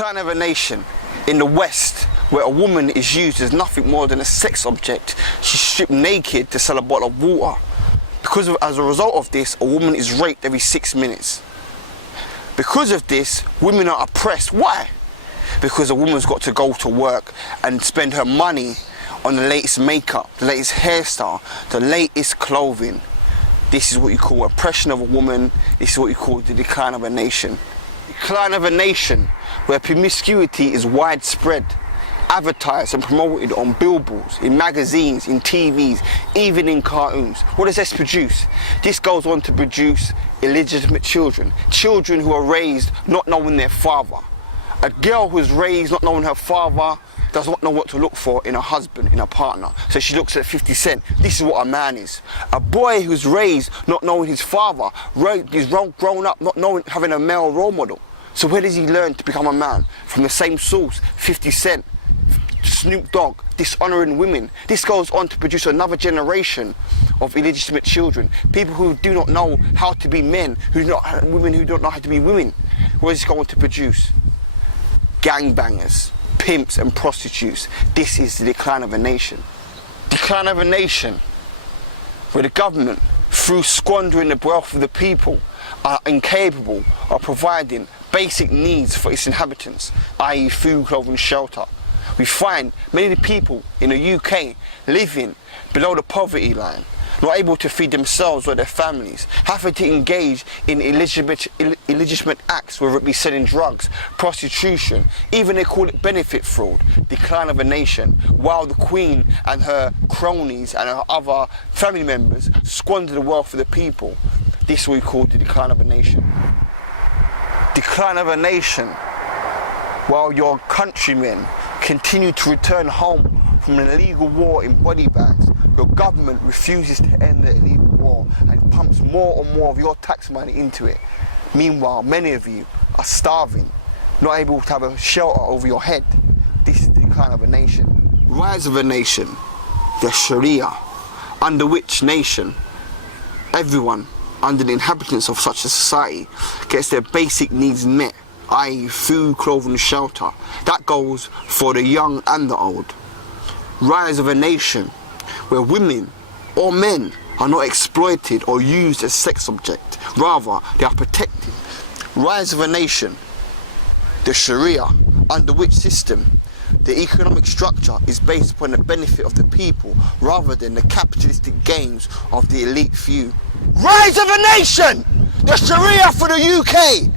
Decline of a nation. In the West, where a woman is used as nothing more than a sex object, she's stripped naked to sell a bottle of water. As a result of this, a woman is raped every 6 minutes. Because of this, women are oppressed. Why? Because a woman's got to go to work and spend her money on the latest makeup, the latest hairstyle, the latest clothing. This is what you call oppression of a woman. This is what you call the decline of a nation. Decline of a nation where promiscuity is widespread, advertised and promoted on billboards, in magazines, in TVs, even in cartoons. What does this produce? This goes on to produce illegitimate children, children who are raised not knowing their father. A girl who is raised not knowing her father does not know what to look for in a husband, in a partner. So she looks at 50 Cent. This is what a man is. A boy who's raised not knowing his father, he's grown up not knowing, having a male role model. So where does he learn to become a man? From the same source, 50 Cent, Snoop Dogg, dishonouring women. This goes on to produce another generation of illegitimate children. People who do not know how to be men, women who don't know how to be women. What is this going to produce? Gangbangers, pimps and prostitutes. This is the decline of a nation. Decline of a nation where the government, through squandering the wealth of the people, are incapable of providing basic needs for its inhabitants, i.e. food, clothing, shelter. We find many people in the UK living below the poverty line, not able to feed themselves or their families, having to engage in illegitimate acts, whether it be selling drugs, prostitution, even they call it benefit fraud, decline of a nation, while the Queen and her cronies and her other family members squander the wealth of the people. This is what we call the decline of a nation. Decline of a nation while your countrymen continue to return home from an illegal war in body bags. Your government refuses to end the illegal war and pumps more and more of your tax money into it. Meanwhile, many of you are starving, not able to have a shelter over your head. This is the decline of a nation. Rise of a nation, the Sharia, under which nation everyone under the inhabitants of such a society gets their basic needs met, i.e. food, clothing, shelter. That goes for the young and the old. Rise of a nation where women or men are not exploited or used as sex objects, rather they are protected. Rise of a nation, the Sharia, under which system the economic structure is based upon the benefit of the people rather than the capitalistic gains of the elite few. Rise of a nation, the Sharia for the UK,